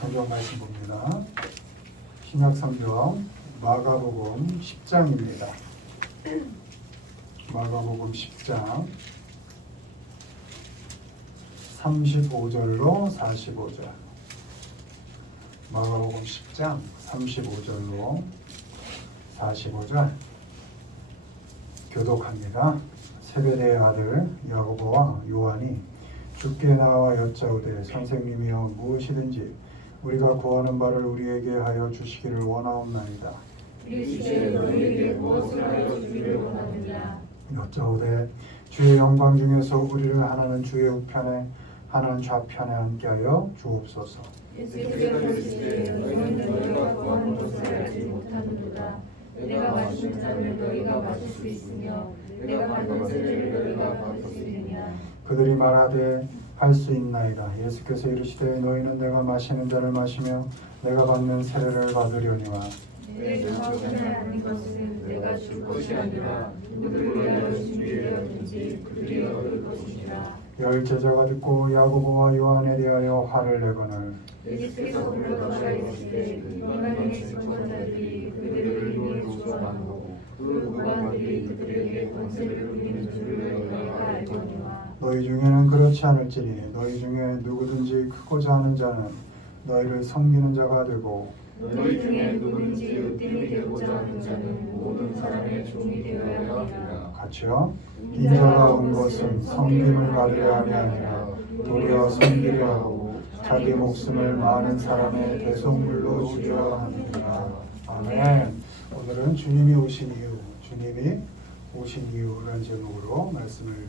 성경 말씀 봅니다. 신약 성경 마가복음 10장입니다. 마가복음 10장 35절로 45절. 마가복음 10장 35절로 45절 교독합니다. 세베대의 아들 야고보와 요한이 주께 나와 여짜오되 선생님이여 무엇이든지 우리가 구하는 바를 우리에게 하여 주시기를 원하옵나이다. 이르시되 너희에게 무엇을 하여 주기를 원하느냐. 여짜오되 주의 영광 중에서 우리를 하나는 주의 우편에 하나는 좌편에 앉게 하여 주옵소서. 예수께서 이르시되 너희는 너희가 구하는 것을 알지 못하는도다. 내가 마시는 잔을 너희가 마실 수 있으며 내가 받는 세례를 너희가 받을 수 있느냐. 그들이 말하되 할 수 있나이다. 예수께서 이르시되 너희는 내가 마시는 잔을 마시며 내가 받는 세례를 받으려니와 내 주하편에 앉는 것은 내가 줄 것이 아니라 누구를 위하여 준비되었든지 그들이 얻을 것이니라. 열 제자가 듣고 야고보와 요한에 대하여 화를 내거늘 예수께서 불러다가 이르시되 이방인의 직분자들이 그들을 임의로 주관하고 그 고관들이 그들에게 권세를 부리는 줄을 너희가 알거니와. 너희 중에는 그렇지 않을지니 너희 중에 누구든지 크고자 하는 자는 너희를 섬기는 자가 되고 너희 중에 누구든지 으뜸이 되고자 하는 자는 모든 사람의 종이 되어야 하리라. 같이요. 인자가 온 것은 섬김을 받으려 함이 아니라 도리어 섬기려 하고 자기 목숨을 많은 사람의 대속물로 주려 함이라. 아멘. 오늘은 주님이 오신 이유라는 제목으로 말씀을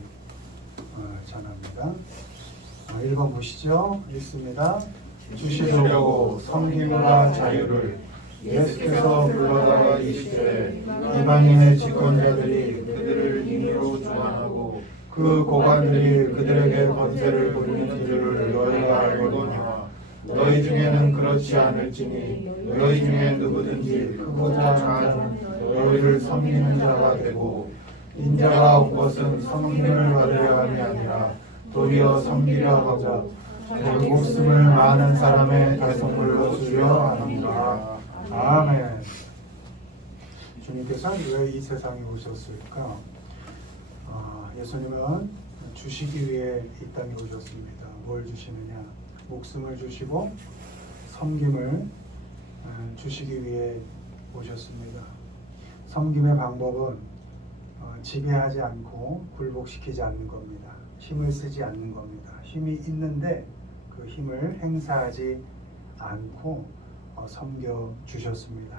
전합니다. 1번 보시죠. 읽습니다. 주시려고 섬김과 자유를 예수께서 불러다가 이르시되 이방인의 집권자들이 그들을 임의로 주관하고 그 고관들이 그들에게 권세를 부리는 줄을 너희가 알거니와 너희 중에는 그렇지 않을지니 너희 중에 누구든지 크고자 하는 너희를 섬기는 자가 되고 인자가 온 것은 섬김을 받으려 함이 아니라 도리어 섬기려 하고자 자기 목숨을 많은 사람의 대속물로 주려 합니다. 아멘. 주님께서 왜 이 세상에 오셨을까? 예수님은 주시기 위해 이 땅에 오셨습니다. 뭘 주시느냐? 목숨을 주시고 섬김을 주시기 위해 오셨습니다. 섬김의 방법은 지배하지 않고 굴복시키지 않는 겁니다. 힘을 쓰지 않는 겁니다. 힘이 있는데 그 힘을 행사하지 않고 섬겨 주셨습니다.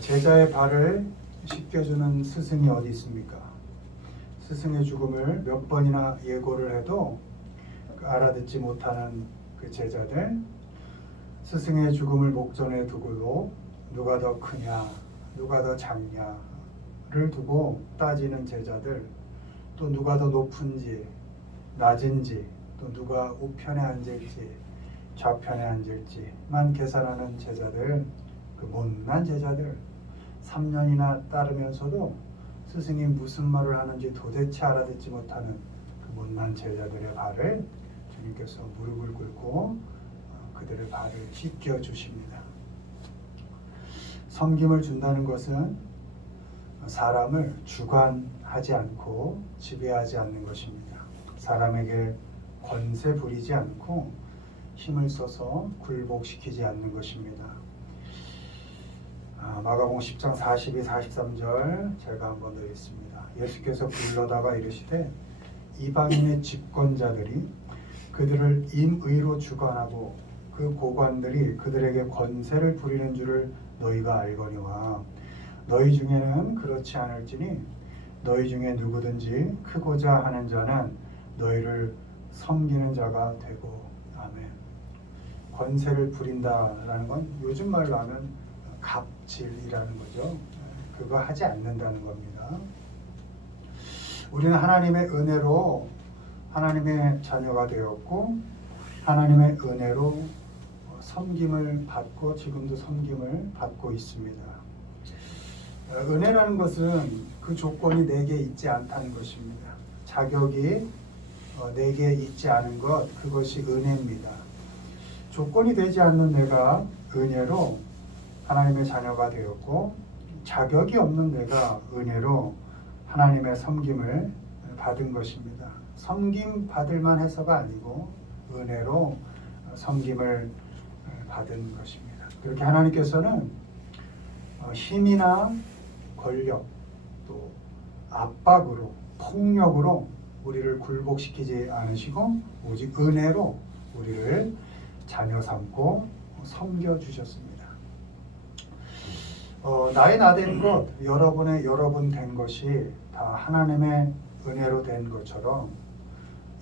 제자의 발을 씻겨주는 스승이 어디 있습니까? 스승의 죽음을 몇 번이나 예고를 해도 알아듣지 못하는 그 제자들, 스승의 죽음을 목전에 두고도 누가 더 크냐, 누가 더 작냐를 두고 따지는 제자들, 또 누가 더 높은지 낮은지, 또 누가 우편에 앉을지 좌편에 앉을지만 계산하는 제자들, 그 못난 제자들, 3년이나 따르면서도 스승이 무슨 말을 하는지 도대체 알아듣지 못하는 그 못난 제자들의 발을 주님께서 무릎을 꿇고 그들의 발을 씻겨 주십니다. 섬김을 준다는 것은 사람을 주관하지 않고 지배하지 않는 것입니다. 사람에게 권세 부리지 않고 힘을 써서 굴복시키지 않는 것입니다. 마가복음 10장 42, 43절 제가 한번 더 읽습니다. 예수께서 불러다가 이르시되 이방인의 집권자들이 그들을 임의로 주관하고 그 고관들이 그들에게 권세를 부리는 줄을 너희가 알거니와 너희 중에는 그렇지 않을지니 너희 중에 누구든지 크고자 하는 자는 너희를 섬기는 자가 되고. 아멘. 권세를 부린다라는 건 요즘 말로 하면 갑질이라는 거죠. 그거 하지 않는다는 겁니다. 우리는 하나님의 은혜로 하나님의 자녀가 되었고 하나님의 은혜로 섬김을 받고 지금도 섬김을 받고 있습니다. 은혜라는 것은 그 조건이 내게 있지 않다는 것입니다. 자격이 내게 있지 않은 것, 그것이 은혜입니다. 조건이 되지 않는 내가 은혜로 하나님의 자녀가 되었고, 자격이 없는 내가 은혜로 하나님의 섬김을 받은 것입니다. 섬김 받을만 해서가 아니고 은혜로 섬김을 받은 것입니다. 그렇게 하나님께서는 힘이나 권력, 또 압박으로, 폭력으로 우리를 굴복시키지 않으시고 오직 은혜로 우리를 자녀 삼고 섬겨주셨습니다. 나의 나 된 것, 여러분의 여러분 된 것이 다 하나님의 은혜로 된 것처럼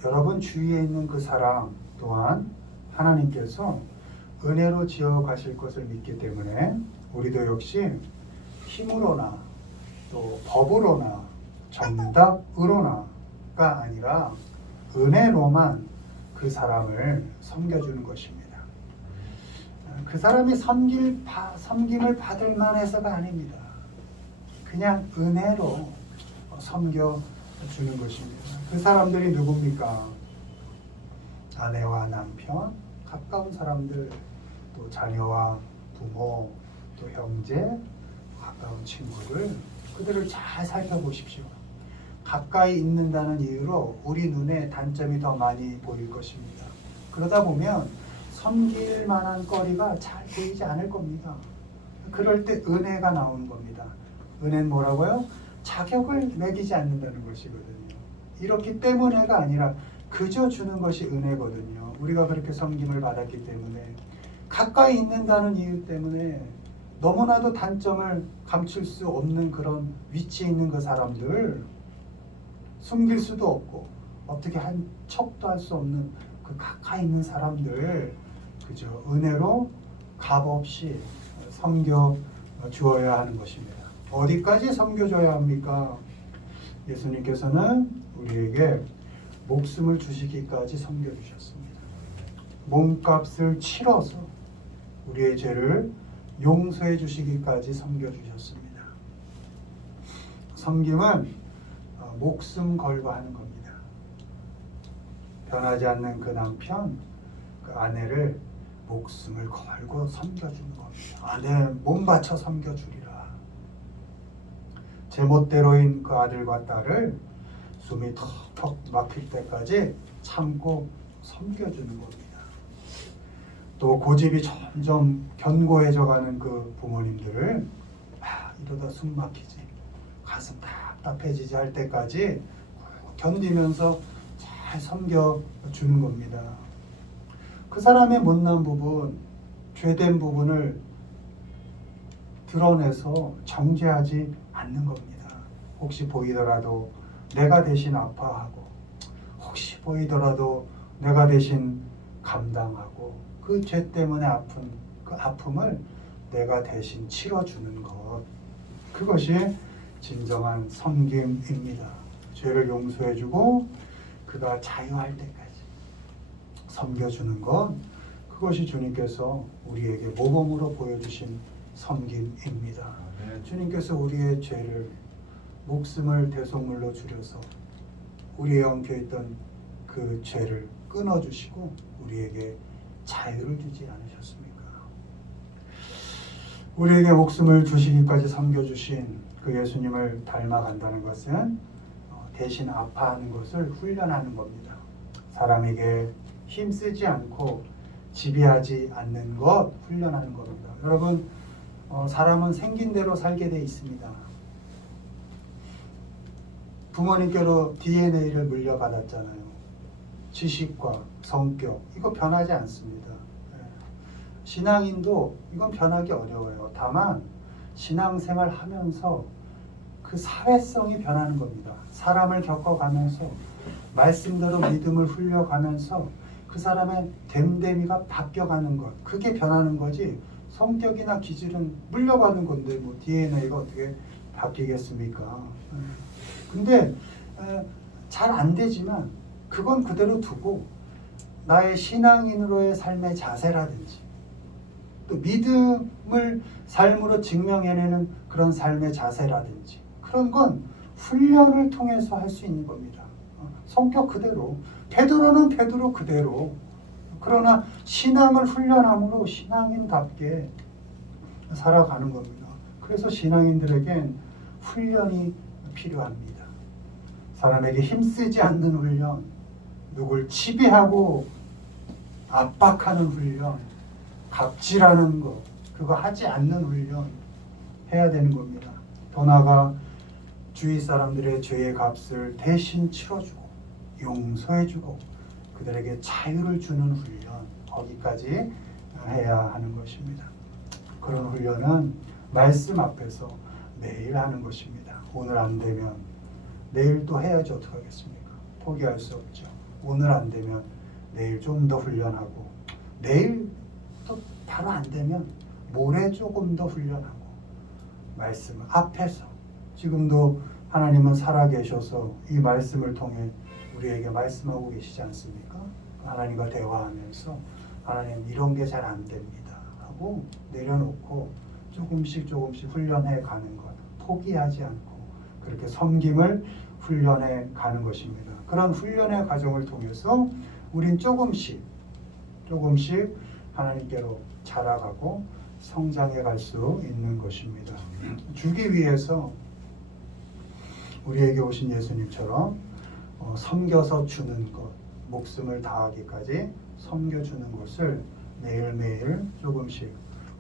여러분 주위에 있는 그 사람 또한 하나님께서 은혜로 지어 가실 것을 믿기 때문에 우리도 역시 힘으로나 또 법으로나 정답으로나가 아니라 은혜로만 그 사람을 섬겨주는 것입니다. 그 사람이 섬김을 받을 만해서가 아닙니다. 그냥 은혜로 섬겨주는 것입니다. 그 사람들이 누굽니까? 아내와 남편, 가까운 사람들, 또 자녀와 부모, 또 형제, 가까운 친구들, 그들을 잘 살펴보십시오. 가까이 있는다는 이유로 우리 눈에 단점이 더 많이 보일 것입니다. 그러다 보면 섬길 만한 거리가 잘 보이지 않을 겁니다. 그럴 때 은혜가 나오는 겁니다. 은혜는 뭐라고요? 자격을 매기지 않는다는 것이거든요. 이렇기 때문에가 아니라 그저 주는 것이 은혜거든요. 우리가 그렇게 섬김을 받았기 때문에, 가까이 있는다는 이유 때문에 너무나도 단점을 감출 수 없는 그런 위치에 있는 그 사람들, 숨길 수도 없고 어떻게 한 척도 할 수 없는 그 가까이 있는 사람들 그저 은혜로 값없이 섬겨 주어야 하는 것입니다. 어디까지 섬겨줘야 합니까? 예수님께서는 우리에게 목숨을 주시기까지 섬겨주셨습니다. 몸값을 치러서 우리의 죄를 용서해 주시기까지 섬겨주셨습니다. 섬김은 목숨 걸고 하는 겁니다. 변하지 않는 그 남편, 그 아내를 목숨을 걸고 섬겨주는 겁니다. 아내 몸 바쳐 섬겨주리라. 제멋대로인 그 아들과 딸을 숨이 턱턱 막힐 때까지 참고 섬겨주는 겁니다. 또 고집이 점점 견고해져 가는 그 부모님들을 이러다 숨 막히지, 가슴 답답해지지 할 때까지 견디면서 잘 섬겨주는 겁니다. 그 사람의 못난 부분, 죄된 부분을 드러내서 정죄하지 않는 겁니다. 혹시 보이더라도 내가 대신 아파하고, 혹시 보이더라도 내가 대신 감당하고, 그 죄 때문에 아픈 그 아픔을 내가 대신 치러주는 것, 그것이 진정한 섬김입니다. 죄를 용서해주고 그가 자유할 때까지 섬겨주는 것, 그것이 주님께서 우리에게 모범으로 보여주신 섬김입니다. 주님께서 우리의 죄를 목숨을 대속물로 줄여서 우리의 엉켜있던 그 죄를 끊어주시고 우리에게 자유를 주지 않으셨습니까? 우리에게 목숨을 주시기까지 섬겨주신 그 예수님을 닮아간다는 것은 대신 아파하는 것을 훈련하는 겁니다. 사람에게 힘쓰지 않고 지배하지 않는 것 훈련하는 겁니다. 여러분, 사람은 생긴 대로 살게 돼 있습니다. 부모님께로 DNA를 물려받았잖아요. 지식과 성격, 이거 변하지 않습니다. 신앙인도 이건 변하기 어려워요. 다만 신앙생활 하면서 그 사회성이 변하는 겁니다. 사람을 겪어가면서 말씀대로 믿음을 흘려가면서 그 사람의 됨됨이가 바뀌어가는 것, 그게 변하는 거지 성격이나 기질은 물려받는 건데 뭐 DNA가 어떻게 바뀌겠습니까? 근데 잘 안 되지만 그건 그대로 두고 나의 신앙인으로의 삶의 자세라든지 또 믿음을 삶으로 증명해내는 그런 삶의 자세라든지 그런 건 훈련을 통해서 할 수 있는 겁니다. 성격 그대로, 베드로는 베드로 그대로 그러나 신앙을 훈련함으로 신앙인답게 살아가는 겁니다. 그래서 신앙인들에겐 훈련이 필요합니다. 사람에게 힘쓰지 않는 훈련, 누굴 지배하고 압박하는 훈련, 갑질하는 거, 그거 하지 않는 훈련 해야 되는 겁니다. 더 나아가 주위 사람들의 죄의 값을 대신 치러주고 용서해주고 그들에게 자유를 주는 훈련, 거기까지 해야 하는 것입니다. 그런 훈련은 말씀 앞에서 매일 하는 것입니다. 오늘 안 되면 내일 또 해야지 어떡하겠습니까? 포기할 수 없죠. 오늘 안 되면 내일 좀 더 훈련하고, 내일 또 바로 안 되면 모레 조금 더 훈련하고, 말씀 앞에서 지금도 하나님은 살아계셔서 이 말씀을 통해 우리에게 말씀하고 계시지 않습니까? 하나님과 대화하면서 하나님 이런 게 잘 안 됩니다 하고 내려놓고 조금씩 훈련해 가는 것, 포기하지 않고 그렇게 섬김을 훈련해 가는 것입니다. 그런 훈련의 과정을 통해서 우린 조금씩 하나님께로 자라가고 성장해 갈 수 있는 것입니다. 주기 위해서 우리에게 오신 예수님처럼 섬겨서 주는 것, 목숨을 다하기까지 섬겨주는 것을 매일매일 조금씩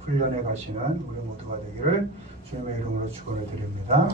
훈련해 가시는 우리 모두가 되기를 주님의 이름으로 축원을 드립니다.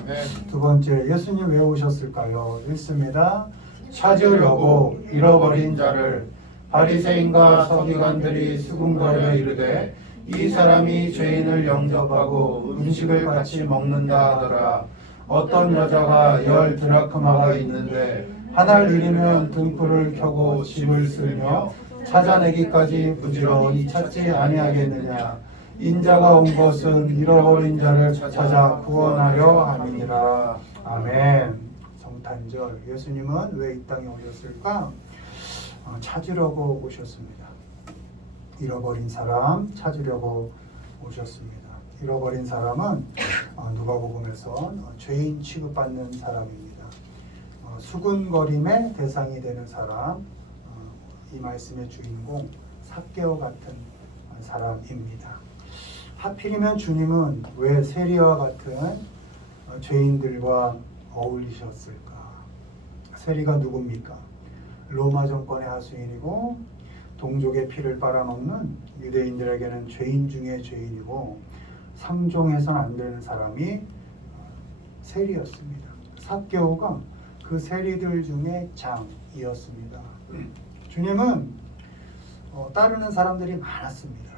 두 번째, 예수님 왜 오셨을까요? 읽습니다. 찾으려고 잃어버린 자를. 바리새인과 서기관들이 수군거려 이르되 이 사람이 죄인을 영접하고 음식을 같이 먹는다 하더라. 어떤 여자가 10 드라크마가 있는데 한 알 잃으면 등불을 켜고 집을 쓸며 찾아내기까지 부지런히 찾지 아니하겠느냐. 인자가 온 것은 잃어버린 자를 찾아 구원하려 함이니라. 아멘. 성탄절, 예수님은 왜 이 땅에 오셨을까? 찾으려고 오셨습니다. 잃어버린 사람 찾으려고 오셨습니다. 잃어버린 사람은 누가복음에서 죄인 취급받는 사람입니다. 수군거림의 대상이 되는 사람, 이 말씀의 주인공 삭개오 같은 사람입니다. 하필이면 주님은 왜 세리와 같은 죄인들과 어울리셨을까? 세리가 누굽니까? 로마 정권의 하수인이고 동족의 피를 빨아먹는 유대인들에게는 죄인 중에 죄인이고 상종해서는 안 되는 사람이 세리였습니다. 삭개오가 그 세리들 중에 장이었습니다. 주님은 따르는 사람들이 많았습니다.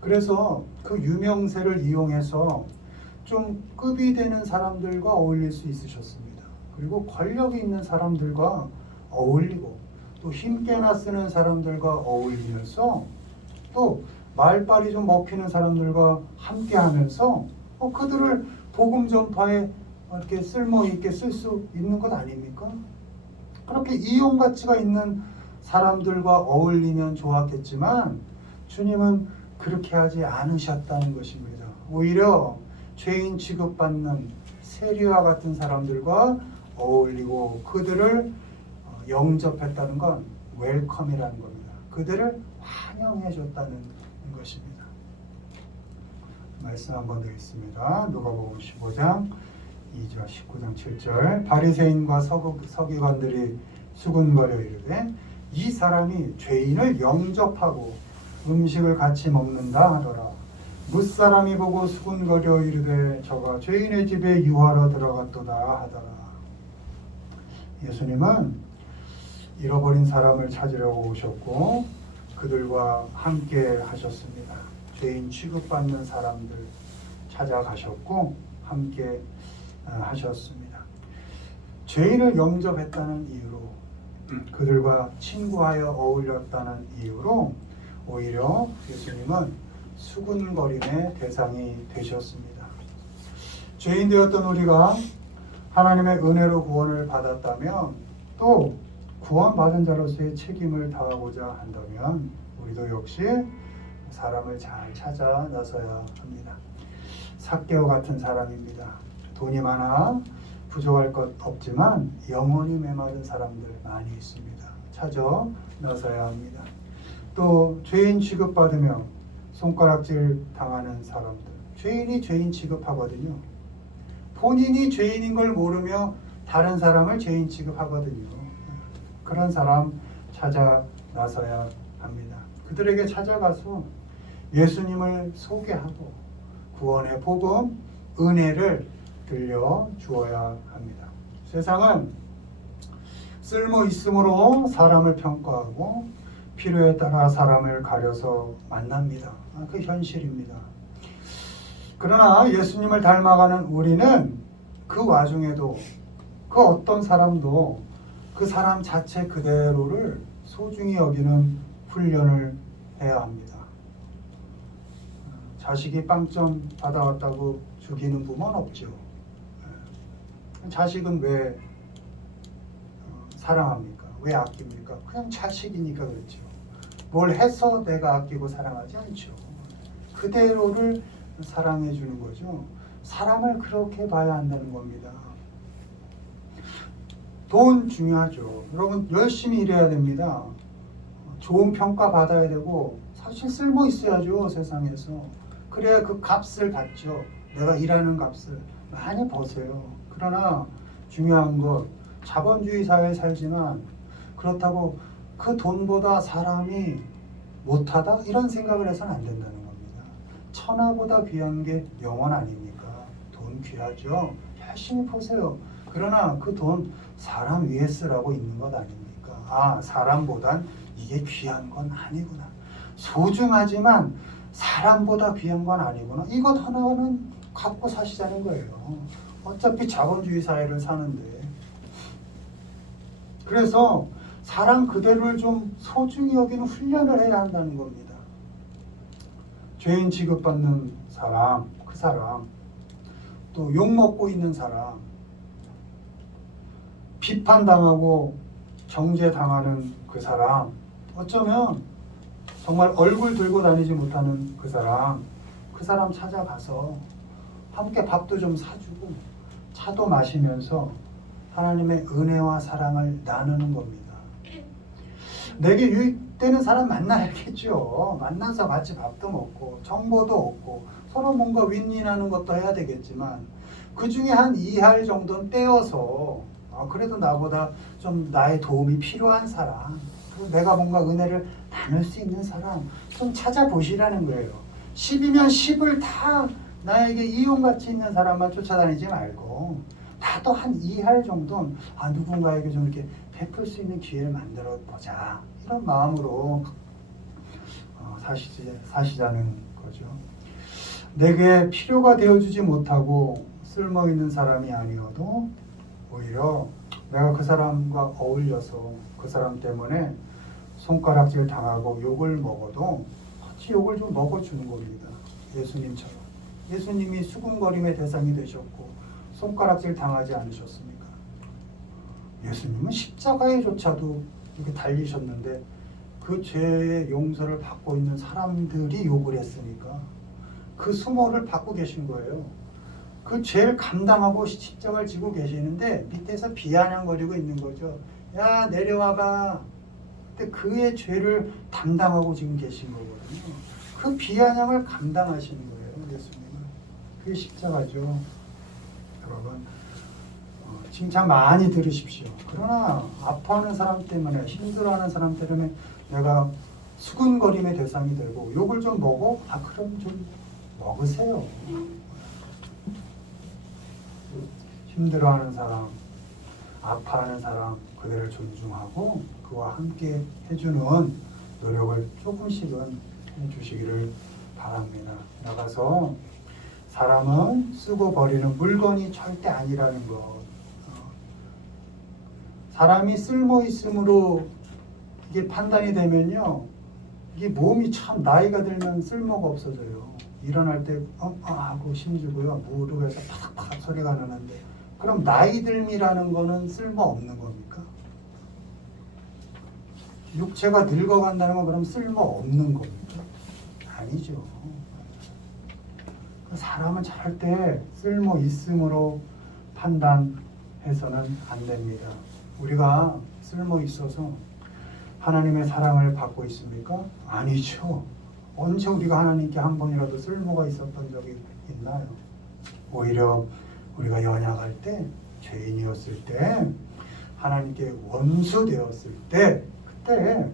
그래서 그 유명세를 이용해서 좀 급이 되는 사람들과 어울릴 수 있으셨습니다. 그리고 권력이 있는 사람들과 어울리고 또 힘께나 쓰는 사람들과 어울리면서 또 말빨이 좀 먹히는 사람들과 함께하면서 그들을 복음 전파에 이렇게 쓸모 있게 쓸 수 있는 것 아닙니까? 그렇게 이용 가치가 있는 사람들과 어울리면 좋았겠지만 주님은 그렇게 하지 않으셨다는 것입니다. 오히려 죄인 취급받는 세리와 같은 사람들과 어울리고 그들을 영접했다는 건 웰컴이라는 겁니다. 그들을 환영해 줬다는 것입니다. 말씀 한 번 더 있습니다. 누가복음 15장 2절 19장 7절. 바리새인과 서기관들이 수군거려 이르되 이 사람이 죄인을 영접하고 음식을 같이 먹는다 하더라. 뭇사람이 보고 수군거려 이르되 저가 죄인의 집에 유하러 들어갔도다 하더라. 예수님은 잃어버린 사람을 찾으려고 오셨고 그들과 함께 하셨습니다. 죄인 취급받는 사람들 찾아가셨고 함께 하셨습니다. 죄인을 영접했다는 이유로 그들과 친구하여 어울렸다는 이유로 오히려 예수님은 수군거림의 대상이 되셨습니다. 죄인 되었던 우리가 하나님의 은혜로 구원을 받았다면 또 구원받은 자로서의 책임을 다하고자 한다면 우리도 역시 사람을 잘 찾아 나서야 합니다. 삭개오 같은 사람입니다. 돈이 많아 부족할 것 없지만 영혼이 메마른 사람들 많이 있습니다. 찾아 나서야 합니다. 또 죄인 취급받으며 손가락질 당하는 사람들, 죄인이 죄인 취급하거든요. 본인이 죄인인 걸 모르며 다른 사람을 죄인 취급하거든요. 그런 사람 찾아 나서야 합니다. 그들에게 찾아가서 예수님을 소개하고 구원의 복음, 은혜를 들려주어야 합니다. 세상은 쓸모 있음으로 사람을 평가하고 필요에 따라 사람을 가려서 만납니다. 그 현실입니다. 그러나 예수님을 닮아가는 우리는 그 와중에도 그 어떤 사람도 그 사람 자체 그대로를 소중히 여기는 훈련을 해야 합니다. 자식이 빵점 받아왔다고 죽이는 부모는 없죠. 자식은 왜 사랑합니까? 왜 아낍니까? 그냥 자식이니까 그렇죠. 뭘 해서 내가 아끼고 사랑하지 않죠. 그대로를 사랑해 주는 거죠. 사람을 그렇게 봐야 한다는 겁니다. 돈 중요하죠. 여러분 열심히 일해야 됩니다. 좋은 평가 받아야 되고 사실 쓸모 있어야죠. 세상에서. 그래야 그 값을 받죠. 내가 일하는 값을 많이 버세요. 그러나 중요한 건 자본주의 사회에 살지만 그렇다고 그 돈보다 사람이 못하다? 이런 생각을 해서는 안 된다는 겁니다. 천하보다 귀한 게 영혼 아닙니까? 돈 귀하죠. 열심히 보세요. 그러나 그 돈 사람 위에 쓰라고 있는 것 아닙니까? 아, 사람보단 이게 귀한 건 아니구나. 소중하지만 사람보다 귀한 건 아니구나. 이것 하나는 갖고 사시자는 거예요. 어차피 자본주의 사회를 사는데. 그래서 사람 그대로를 좀 소중히 여기는 훈련을 해야 한다는 겁니다. 죄인 취급받는 사람, 그 사람, 또 욕먹고 있는 사람, 비판당하고 정죄당하는 그 사람, 어쩌면 정말 얼굴 들고 다니지 못하는 그 사람 찾아가서 함께 밥도 좀 사주고 차도 마시면서 하나님의 은혜와 사랑을 나누는 겁니다. 내게 유익되는 사람 만나야겠죠. 만나서 같이 밥도 먹고 정보도 얻고 서로 뭔가 윈윈하는 것도 해야 되겠지만 그 중에 한 2할 정도는 떼어서 그래도 나보다 좀 나의 도움이 필요한 사람, 그리고 내가 뭔가 은혜를 나눌 수 있는 사람 좀 찾아보시라는 거예요. 10이면 10을 다 나에게 이용가치 있는 사람만 쫓아다니지 말고 나도 한 2할 정도는 누군가에게 좀 이렇게 베풀 수 있는 기회를 만들어 보자. 이런 마음으로 사시자는 거죠. 내게 필요가 되어주지 못하고 쓸모있는 사람이 아니어도 오히려 내가 그 사람과 어울려서 그 사람 때문에 손가락질 당하고 욕을 먹어도 같이 욕을 좀 먹어주는 겁니다. 예수님처럼. 예수님이 수군거림의 대상이 되셨고 손가락질 당하지 않으셨습니까? 예수님은 십자가에조차도 이렇게 달리셨는데 그 죄의 용서를 받고 있는 사람들이 욕을 했으니까 그 수모를 받고 계신 거예요. 그 죄를 감당하고 십자가를 지고 계시는데 밑에서 비아냥거리고 있는 거죠. 야, 내려와봐. 근데 그의 죄를 담당하고 지금 계신 거거든요. 그 비아냥을 감당하시는 거예요, 예수님은. 그게 십자가죠. 여러분, 칭찬 많이 들으십시오. 그러나 아파하는 사람 때문에, 힘들어하는 사람 때문에 내가 수군거림의 대상이 되고 욕을 좀 먹어? 그럼 좀 먹으세요. 힘들어하는 사람, 아파하는 사람, 그들을 존중하고 그와 함께 해주는 노력을 조금씩은 해주시기를 바랍니다. 나가서 사람은 쓰고 버리는 물건이 절대 아니라는 것. 사람이 쓸모 있음으로 이게 판단이 되면요, 이게 몸이 참 나이가 들면 쓸모가 없어져요. 일어날 때 하고 힘주고요, 무릎에서 파닥파닥 소리가 나는데, 그럼 나이 듦이라는 거는 쓸모 없는 겁니까? 육체가 늙어간다는 건 그럼 쓸모 없는 겁니까? 아니죠. 사람은 절대 쓸모 있음으로 판단해서는 안 됩니다. 우리가 쓸모 있어서 하나님의 사랑을 받고 있습니까? 아니죠. 언제 우리가 하나님께 한 번이라도 쓸모가 있었던 적이 있나요? 오히려 우리가 연약할 때, 죄인이었을 때, 하나님께 원수 되었을 때, 그때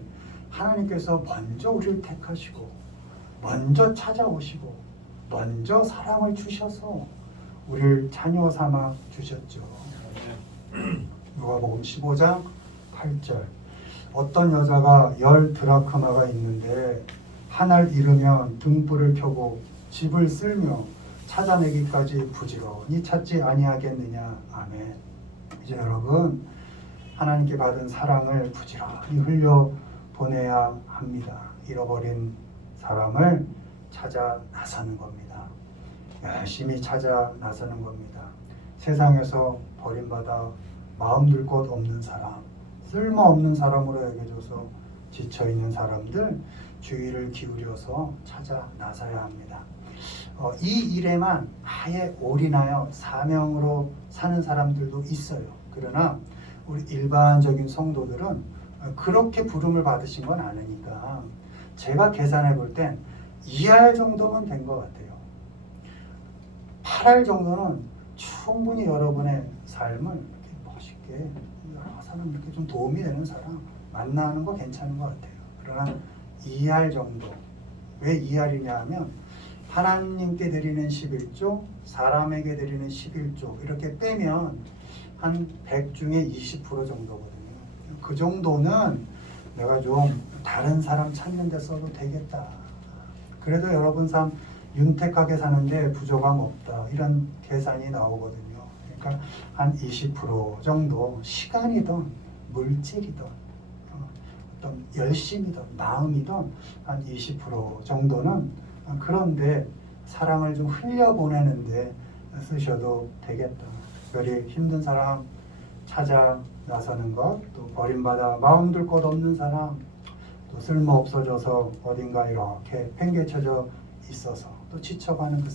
하나님께서 먼저 우리를 택하시고 먼저 찾아오시고 먼저 사랑을 주셔서 우리를 자녀 삼아 주셨죠. 누가복음 15장 8절. 어떤 여자가 10 드라크마가 있는데 하나를 잃으면 등불을 켜고 집을 쓸며 찾아내기까지 부지런히 찾지 아니하겠느냐. 아멘. 이제 여러분, 하나님께 받은 사랑을 부지런히 흘려 보내야 합니다. 잃어버린 사람을 찾아 나서는 겁니다. 열심히 찾아 나서는 겁니다. 세상에서 버림받아 마음 둘 곳 없는 사람, 쓸모없는 사람으로 여겨져서 지쳐있는 사람들, 주의를 기울여서 찾아 나서야 합니다. 이 일에만 아예 올인하여 사명으로 사는 사람들도 있어요. 그러나 우리 일반적인 성도들은 그렇게 부름을 받으신 건 아니니까 제가 계산해 볼 땐 2할 정도면 된 것 같아요. 8할 정도는 충분히 여러분의 삶을 이렇게 멋있게 여러 사람 이렇게 좀 도움이 되는 사람 만나는 거 괜찮은 것 같아요. 그러나 2할 정도. 왜 2할이냐 하면 하나님께 드리는 11조, 사람에게 드리는 11조 이렇게 빼면 한 100 중에 20% 정도거든요. 그 정도는 내가 좀 다른 사람 찾는 데 써도 되겠다. 그래도 여러분 삶 윤택하게 사는데 부족함 없다. 이런 계산이 나오거든요. 그러니까 한 20% 정도 시간이든 물질이든 어떤 열심이든 마음이든 한 20% 정도는 그런데 사랑을 좀 흘려보내는데 쓰셔도 되겠다. 특별히 힘든 사람 찾아 나서는 것, 또 버림받아 마음 둘 곳 없는 사람, 또 쓸모 없어져서 어딘가 이렇게 팽개쳐져 있어서 또 지쳐가는 그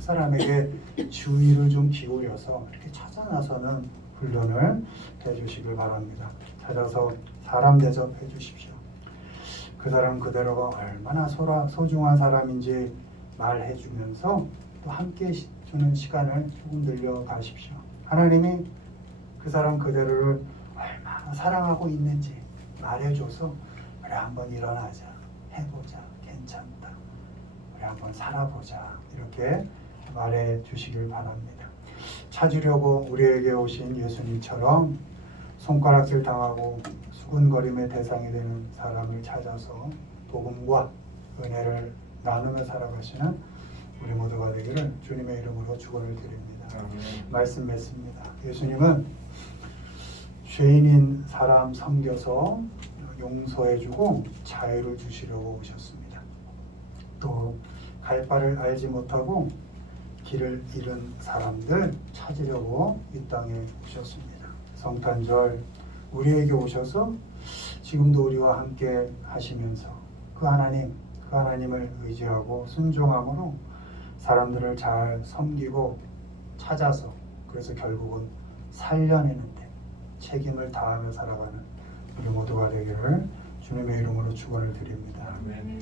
사람에게 주의를 좀 기울여서 이렇게 찾아 나서는 훈련을 해주시길 바랍니다. 찾아서 사람 대접해 주십시오. 그 사람 그대로가 얼마나 소중한 사람인지 말해주면서 또 함께 주는 시간을 조금 늘려 가십시오. 하나님이 그 사람 그대로를 얼마나 사랑하고 있는지 말해줘서 그래 한번 일어나자, 해보자, 괜찮다, 우리 한번 살아보자 이렇게 말해주시길 바랍니다. 찾으려고 우리에게 오신 예수님처럼 손가락질 당하고 수군거림의 대상이 되는 사람을 찾아서 복음과 은혜를 나누며 살아가시는 우리 모두가 되기를 주님의 이름으로 축원을 드립니다. 말씀 맺습니다. 예수님은 죄인인 사람 섬겨서 용서해주고 자유를 주시려고 오셨습니다. 또 갈 바를 알지 못하고 길을 잃은 사람들 찾으려고 이 땅에 오셨습니다. 성탄절 우리에게 오셔서 지금도 우리와 함께 하시면서 그 하나님을 의지하고 순종함으로 사람들을 잘 섬기고 찾아서 그래서 결국은 살려내는데 책임을 다하며 살아가는 우리 모두가 되기를 주님의 이름으로 축원을 드립니다. 아멘.